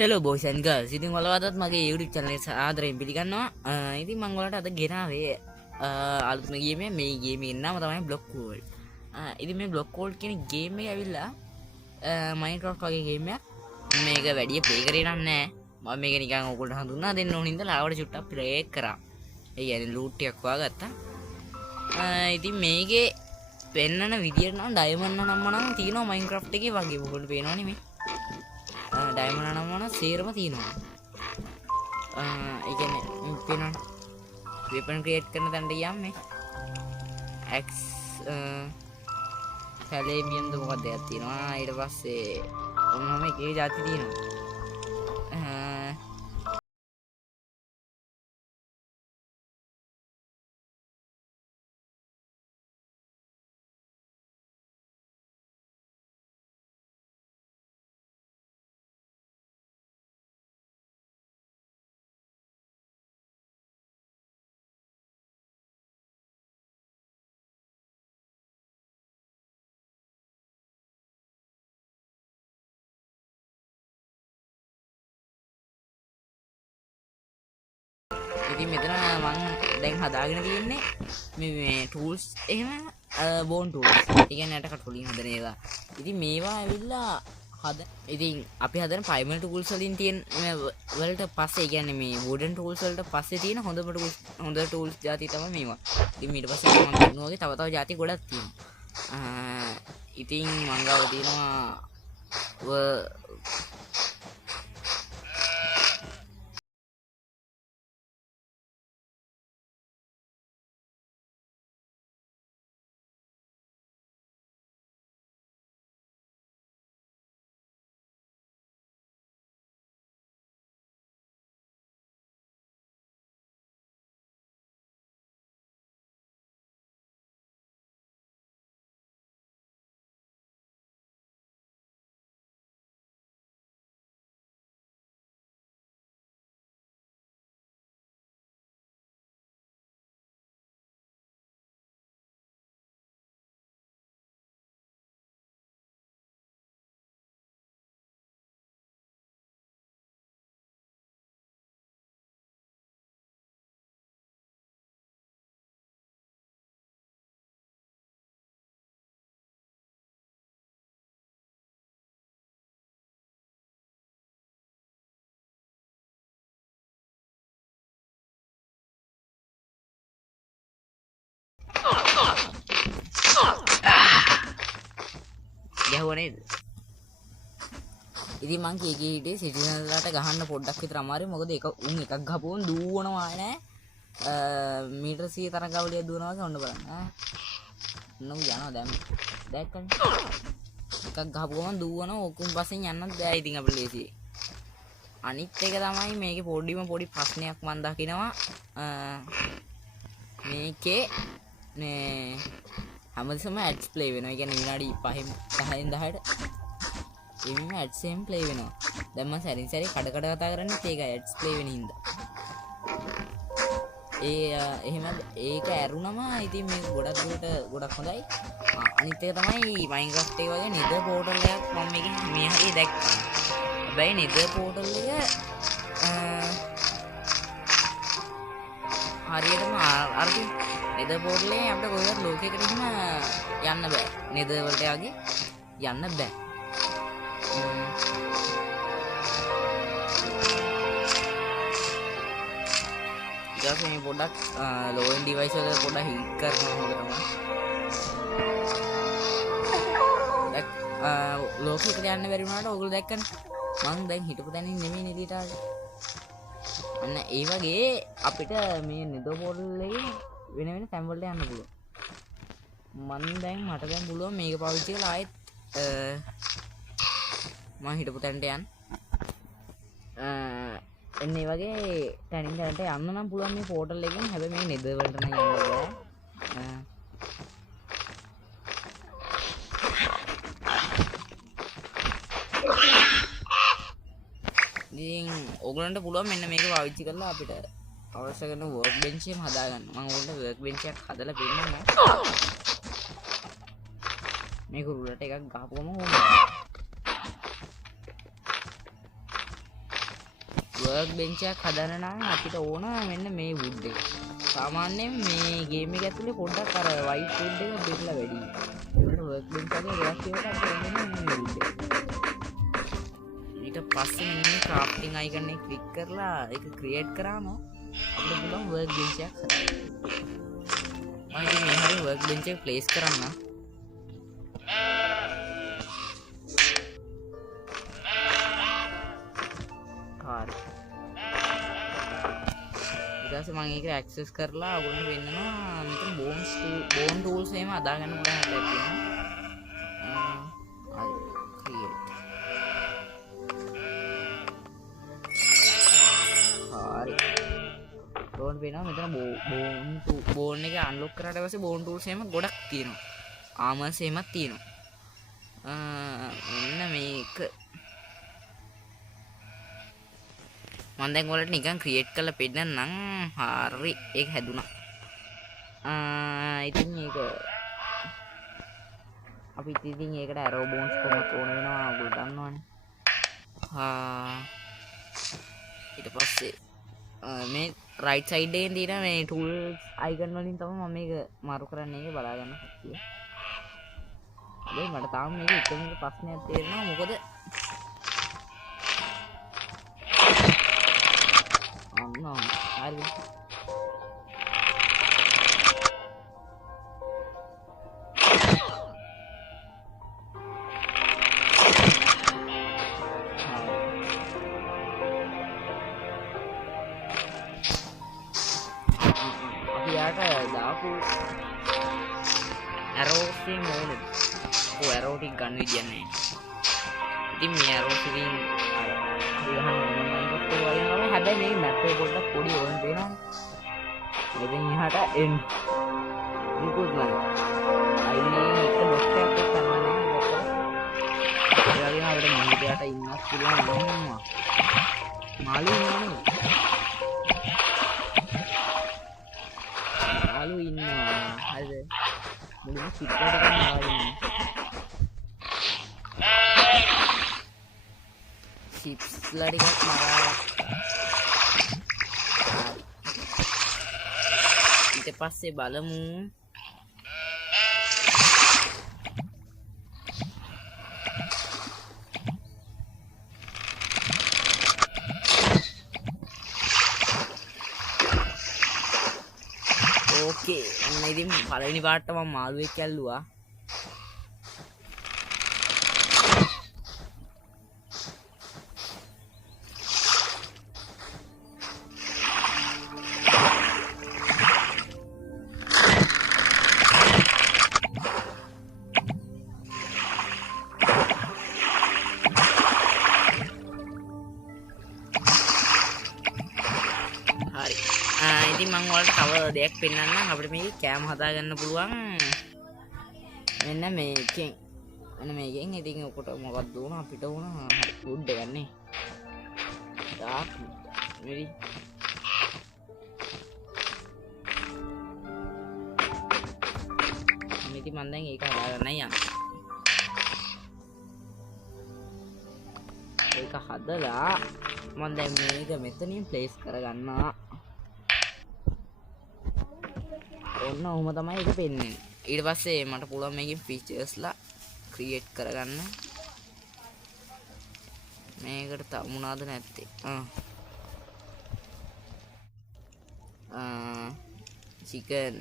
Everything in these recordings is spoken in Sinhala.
Hello boys and girls. ඉතින් ඔයාලටත් මගේ YouTube channel එක ආදරයෙන් පිළිගන්නවා. ඉතින් මම ඔයාලට අද ගෙනාවේ අලුත්ම ගේම එක. මේ ගේම එකේ නම තමයි Block World. ඉතින් මේ Block World කියන ගේම එක ඇවිල්ලා Minecraft වගේ ගේම් එකක්. මේක වැඩි ප්ලේ කරේ නැහැ. මම මේක නිකන් ඔයගොල්ලෝ හඳුන්වා දෙන්න ඕන හින්දා ලාවට චුට්ටක් ප්ලේ කරා. ඒ කියන්නේ ලූට් ටිකක් වාගත්තා. ඉතින් මේකේ පෙන්නන විදියට නම් ඩයමන්ඩ් නම් තියෙනවා Minecraft එකේ වගේ. ඔයගොල්ලෝ පේනවනේ මේ ඩයමන්ඩ් නම් සේරම තියෙනවා. ඒ කියන්නේ පේනවනේ වෙපන් ක්‍රියේට් කරන තැනට ගියාම මේ X පැලේමියන් ද මොකක්ද එකක් තියෙනවා. ඊට පස්සේ ඔන්නම එකේ જાති තියෙනවා. ඉතින් මෙතන මම දැන් හදාගෙන තියෙන්නේ මේ ටූල්ස් එහෙම බෝන් ටූල්ස්. ඒ කියන්නේ අට කටුලින් හදන ඒවා. ඉතින් මේවා ඇවිල්ලා ඉතින් අපි හදන ප්‍රයිමරි ටූල්ස් වලින් තියෙන වලට පස්සේ ඒ කියන්නේ මේ වුඩන් ටූල්ස් වලට පස්සේ තියෙන හොඳ ටූල්ස් જાති තමයි මේවා. ඉතින් ඊට පස්සේ මම කියනවා වගේ තව જાති ගොඩක් තියෙනවා. ඉතින් මම ගාව තියෙනවා ගැහුවා නේද? ඉතින් මං කී හිටියේ සිටිනලාට ගහන්න පොඩ්ඩක් විතර අමාරුයි. මොකද උන් එකක් ගහපුවම දුවනවා නෑ. මීටර 100 තරම් ගවලිය දුවනවා වගේ ඔන්න බලන්න. නෝ යනවා දැන්. දැක්කනේ. එකක් ගහපුවම දුවනවා. ඔකුන් පස්සෙන් යන්නත් බෑ. ඉතින් අපිට ලේසි. අනිත් එක තමයි මේකේ පොඩි ප්‍රශ්නයක් මන් දකිනවා. මේකේ මේ හැමතිස්සම ඇඩ්ස් ප්ලේ වෙනවා. ඒ කියන්නේ විනාඩි 5න් 10ට එවිම ඇඩ්ස් එහෙම ප්ලේ වෙනවා. දැන් මම සැරින් සැරේ කඩ කතා කරන්නේ ඒකයි ඇඩ්ස් ප්ලේ වෙන හින්දා. එහෙම ඒක ඇරුණම ඉතින් මේක ගොඩක් හොඳයි. අනිත් එක තමයි Minecraft එක වගේ nether portal එකක් මම මේකේ මේ හරිය දැක්කා. හැබැයි nether portal එක හරියටම අරදී nether portal එකේ අපිට කොහෙවත් ලෝකයකට එහෙම යන්න බෑ. nether වලට යගේ යන්න බෑ. ඊට මේ පොඩක් low end device වල පොඩක් හීට් කරනවා වගේ තමයි. ලෝකෙකට යන්න බැරි වුණාට ඔයගොල්ලෝ දැක්කනේ. මං දැන් හිටපු තැනින් නෙමෙයි එළියට ආවේ. අන්න ඒ වගේ අපිට මේ nether portal එකේ වෙන තැන් වලට යන්න පුළුවන්. මට දැන් පුළුවන් මේක පාවිච්චි කරලා ආයෙත් මම හිටපු තැනට යන්න. එන්නේ වගේ තැනින් තැනට යන්න නම් පුළුවන් මේ පෝටල් එකෙන්. හැබැයි මේ nether වලට නම් යන්න බෑ. ඉතින් ඕගලන්ට පුළුවන් මෙන්න මේක පාවිච්චි කරලා අපිට අවශ්‍ය කරන work bench එක හදාගන්න. මම ඕගලන්ට work bench එකක් හදලා පෙන්නන්නම්. මේක රුලට එකක් ගහපුවම ඕනේ. වර්ක් බෙන්ච් එකක් හදන්න නම් අපිට ඕන මෙන්න මේ වුඩ් එක. සාමාන්‍යයෙන් මේ ගේම් එක ඇතුලේ පොඩ්ඩක් අර වයිට් වුඩ් එක බෙදලා වැඩි. ඒකට වර්ක් බෙන්ච් එකේ ගොඩක් ඒවාට අපිට ඕනේ මේ වුඩ් එක. ඊට පස්සේ මෙන්න මේ ක්‍රාෆ්ටිං අයිකන් එක ක්ලික් කරලා ඒක ක්‍රියේට් කරාම අපිට පුළුවන් වර්ක් බෙන්ච් එකක් හදන්න. මම ඉතින් මේ හැරි වර්ක් බෙන්ච් එක ප්ලේස් කරන්න. හරි. ඊට පස්සේ මම ඒක ඇක්සස් කරලා ඔයගොල්ලන්ට වෙන්නනවා මෙතන බෝන් ටූල්ස් එහෙම අදා ගන්න පුළුවන් හැටක් තියෙනවා. හරි. ක්‍රියේට්. හරි. බෝන් වෙනවා මෙතන බෝන් එක අන්ලොක් කරාට පස්සේ බෝන් ටූල්ස් එහෙම ගොඩක් තියෙනවා. ආමර්ස් එහෙමත් තියෙනවා. මෙන්න මේක මම දැන් ඔයාලට නිකන් ක්‍රියේට් කරලා පෙන්නන්නම්. හරි ඒක හැදුනා. ඉතින් ඒක අපි ඉතින් ඒකට ඇරෝ බෝන්ස් කොහොමද ඕන වෙනවා ඔයගොල්ලෝ දන්නවනේ. ඊට පස්සේ මේ රයිට් සයිඩ් එකෙන් තියෙන මේ ටූල් අයිකන් වලින් තමයි මම මේක මාරු කරන්නේ. ඒක බලා ගන්න කට්ටිය. හැබැයි මට තාම මේක එකම ප්‍රශ්නයක් තේරෙනවා. මොකද no, hali අපි යාට දාපු arrows එකෙන් ඕනේ. ඔය arrow ටික ගන්න විදියක් නැහැ. ඉතින් මේ arrows එකෙන් හැබැයි මේ මැප් එක පොඩ්ඩක් පොඩි ඕන වෙනවා. මෙතෙන් එහාට එන්න. නිකුත් නැහැ. අයිනේ එක ලොක් එකක් කරන්න නැහැ. ඒ වගේම අපිට මොහොතකට ඉන්නත් පුළුවන් වෙනවා. මාළු ඉන්නවනේ. මාළු ඉන්නවා. හරිද? මුලින්ම සිත්කට ගන්නවා. චිප්ස්ලා ටිකක් මරා ඊට පස්සේ බලමු ඕකේ අන්න ඉතින් පළවෙනි පාර්ට් එක මම මාළුවෙක් ඇල්ලුවා. ඉතින් මම ඔයාලට තව දෙයක් පෙන්නන්නම්. අපිට මේක කැම් හදා ගන්න පුළුවන්. මෙන්න මේකෙන්. මෙන්න මේකෙන් ඉතින් ඔකට මොකක්ද උන අපිට උන වුඩ් එකක් නේ. ඩාක් මෙරි. ඉතින් මම දැන් ඒක හදා ගන්නයි යන්නේ. ඒක හදලා මම දැන් මේක මෙතනින් ප්ලේස් කරගන්නවා. ඔන්න ඔහොම තමයි ඒක පෙන්නේ. ඊට පස්සේ මට පුළුවන් මේකෙන් ෆීචර්ස්ලා ක්‍රියේට් කරගන්න. මේකට තව මොනවද නැත්තේ? චිකන්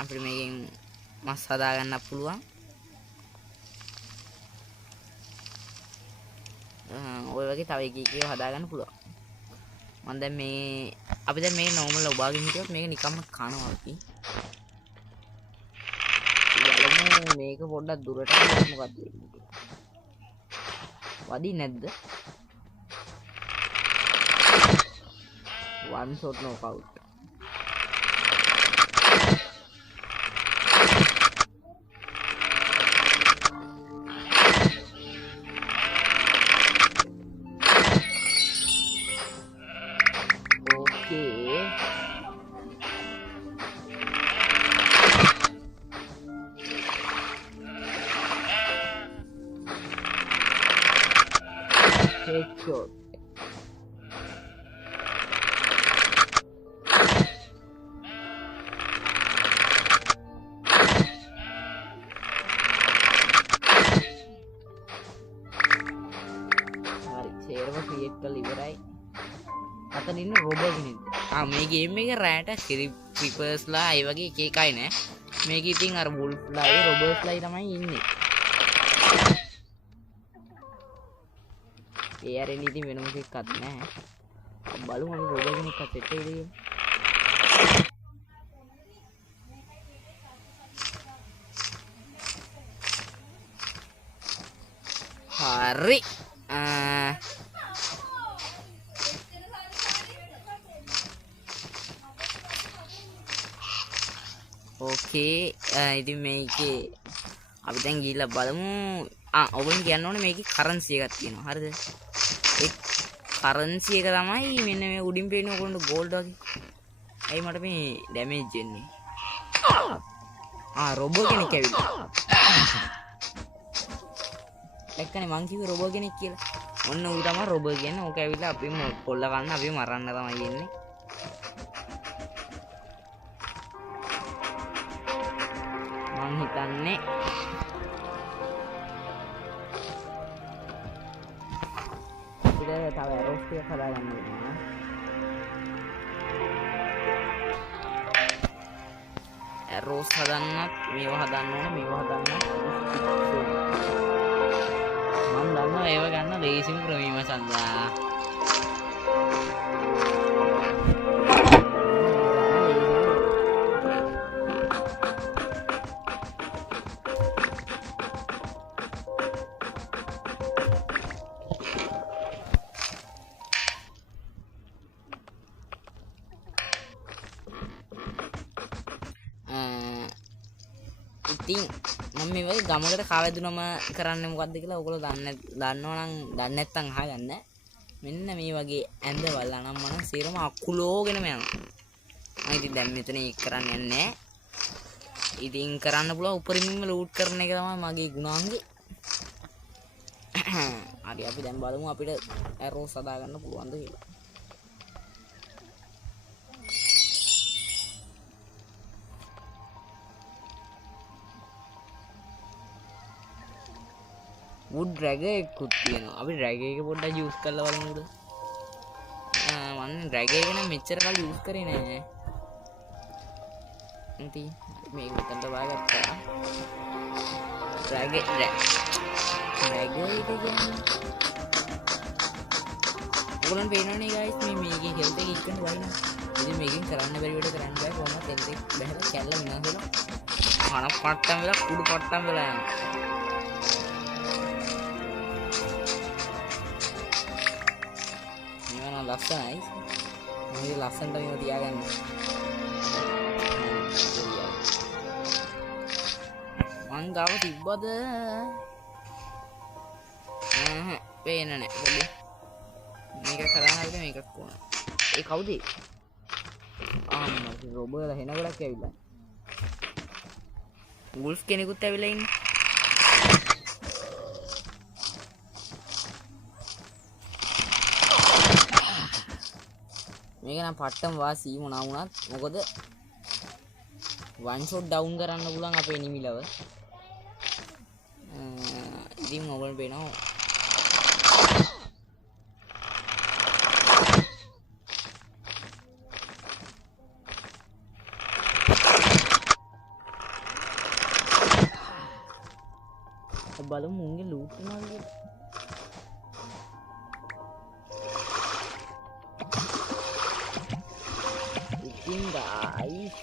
අපිට මේකෙන් මස් හදා ගන්න පුළුවන්. ඔය වගේ තව එක එක හදා ගන්න පුළුවන්. මම දැන් මේ අපි දැන් මේ normal ඔබාගෙන හිටියොත් මේක නිකම්ම කනවා අපි. බලමු මේක පොඩ්ඩක් දුරට මොකක්ද වෙන්නේ. වදි නැද්ද? one shot knockout. Headshot. Set කරලා ඉවරයි. අතන ඉන්න රොබෝ කෙනෙක්. මේ ගේම් එකේ රෑට ක්‍රීපර්ස්ලා ඒ වගේ එක එකයි නෑ. මේක ඉතින් අර වුල්ෆ්ලා ඒ රොබර්ස්ලා තමයි ඉන්නේ. ඒ අරෙන් ඉතින් වෙන මොකෙක්වත් නෑ. බලමු අපි රොබෝ කෙනෙක්වත් සෙට් වෙයිද කියලා. Hari Oke, itu මේකේ අපි දැන් ගිහිල්ලා බලමු. ඔබන් කියන්න ඕනේ මේකේ කරන්සි එකක් තියෙනවා. හරිද? ඒ කරන්සි එක තමයි මෙන්න මේ උඩින් පේන ඔයගොල්ලෝ ගෝල්ඩ් වගේ. ඇයි මට මේ ඩැමේජ් එන්නේ? රොබෝ කෙනෙක් ඇවිල්ලා. එක්කනේ මං කිව්වේ රොබෝ කෙනෙක් කියලා. ඔන්න ඌ තමයි රොබෝ කියන්නේ. ඕක ඇවිල්ලා අපි කොල්ල ගන්න අපි මරන්න තමයි යන්නේ. මං හිතන්නේ අපිට තව ඇරෝස් ටික හදාගන්න වෙනවා. ඇරෝස් හදන්නත් මේවා හදන්න ඕනේ. මේවා හදන්න මම දන්නවා ඒව ගන්න ලේසිම ක්‍රමීම සඳහා. ඉතින් මම මේ වගේ ගමකට කාවැදුනම කරන්නේ මොකද්ද කියලා ඔයගොල්ලෝ දන්නවනම් දන්නේ නැත්නම් අහගන්න. මෙන්න මේ වගේ ඇඳවල් අනම්මන සීරම අකුලෝගෙනම යනවා. මම ඉතින් දැන් මෙතන ඒක කරන්න යන්නේ. ඉතින් කරන්න පුළුවන් උපරිමම ලූට් කරන එක තමයි මගේ ගුණාංගය. හරි අපි දැන් බලමු අපිට ඇරෝස් හදා ගන්න පුළුවන්ද කියලා. wood drag එකකුත් තියෙනවා. අපි drag එක පොඩ්ඩක් use කරලා බලමුද? මම drag එක නම් මෙච්චර කල් use කරේ නෑ. ඉතින් මේක මෙතනට වාගත්තා. drag එක කියන්නේ ඔයගොල්ලන් පේනවනේ guys මේකේ health එක ඉක්කන වයින්නවා. ඉතින් මේකෙන් කරන්න බැරි වැඩ කරන්න බෑ. කොහොමද health එක බහැලා කැල්ල විනාශ වෙනවා. කන පට්ටම් වෙලා කුඩු පට්ටම් වෙලා යනවා. ලස්සනයි. මේ ලස්සනට මේව තියාගන්න. මං ගාව තිබ්බද? පේන්නේ නැහැ. පොඩි. මේක කරන්න හරිද මේකක් ඕන. ඒ කවුද? මම රොබර්ලා හෙන ගොඩක් ඇවිල්ලා. වුල්ෆ් කෙනෙකුත් ඇවිල්ලා ඉන්නේ. මේක නම් පට්ටම් වාසී මොනවා වුණත් මොකද one shot down කරන්න පුළුවන් අපේ enemy level. ඉතින් ඔයගොල්ලෝ පේනවා බලමු මුන්ගේ ලූට් මොනවද කියලා. guys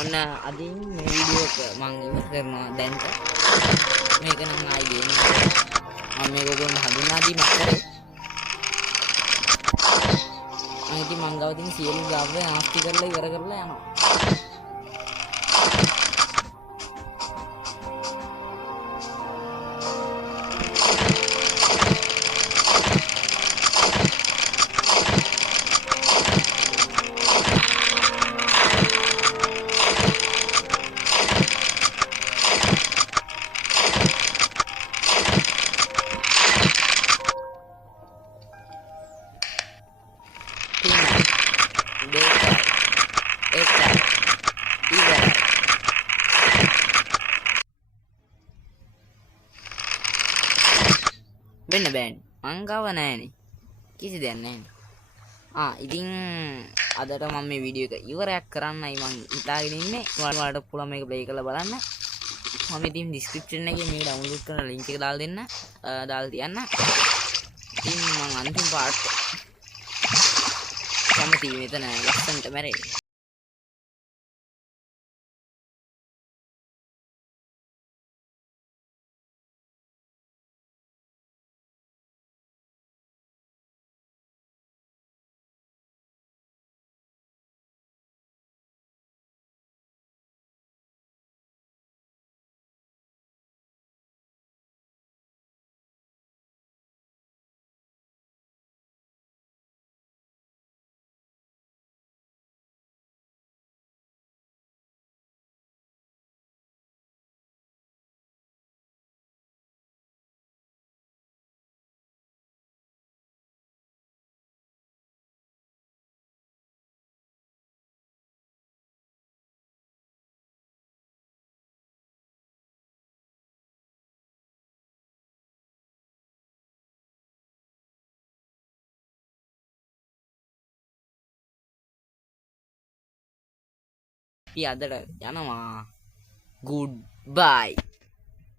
ඔන්න අදින් මේ වීඩියෝ එක මම ඉවර කරනවා දැන්ට. මේක නම් ආයි ගේම් එක මම මේක ඔයගොල්ලන්ට හඳුන්වා දීමක් කරේ. ඉතින් මං ගාව තියෙන සියලු ගාවය ආස්ති කරලා ඉවර කරලා යනවා. වෙන්න බෑනේ. මං ගාව නෑනේ. කිසි දෙයක් නැහැ. ඉතින් අදට මම මේ වීඩියෝ එක ඉවරයක් කරන්නයි මං හිතාගෙන ඉන්නේ. ඔයාලට පුළුවන් මේක ප්ලේ කරලා බලන්න. මම ඉතින් ඩිස්ක්‍රිප්ෂන් එකේ මේක ඩවුන්ලෝඩ් කරන ලින්ක් එක දාලා දෙන්න. දාලා තියන්න. ඉතින් මං අන්තිම පාර්ට් කැමති මෙතන ලස්සනට මැරෙයි. අපි අදට යනවා. good bye.